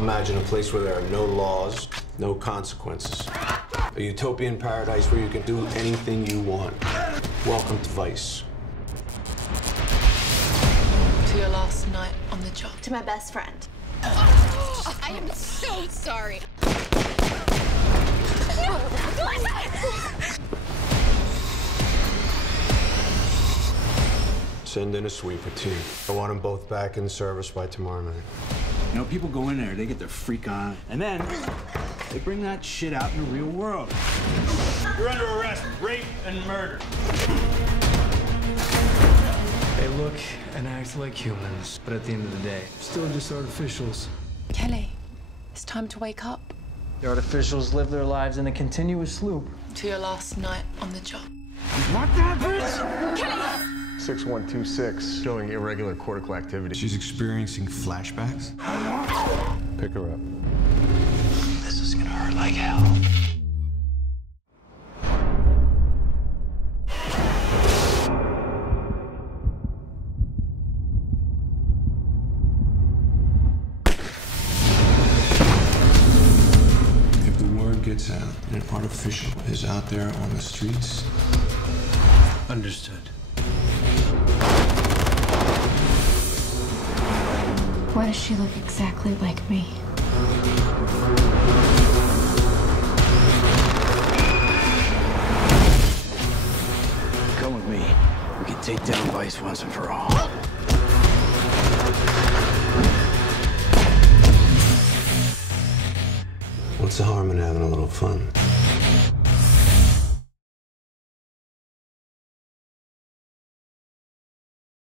Imagine a place where there are no laws, no consequences. A utopian paradise where you can do anything you want. Welcome to Vice. To your last night on the job. To my best friend. I am so sorry. Send in a sweeper team. I want them both back in service by tomorrow night. You know, people go in there, they get their freak on, and then they bring that shit out in the real world. You're under arrest, rape and murder. They look and act like humans, but at the end of the day, still just artificials. Kelly, it's time to wake up. The artificials live their lives in a continuous loop. To your last night on the job. What that bitch? Kelly! 6126, showing irregular cortical activity. She's experiencing flashbacks. Pick her up. This is gonna hurt like hell. If the word gets out that an artificial is out there on the streets, Understood. Why does she look exactly like me? Come with me. We can take down Vice once and for all. What's the harm in having a little fun?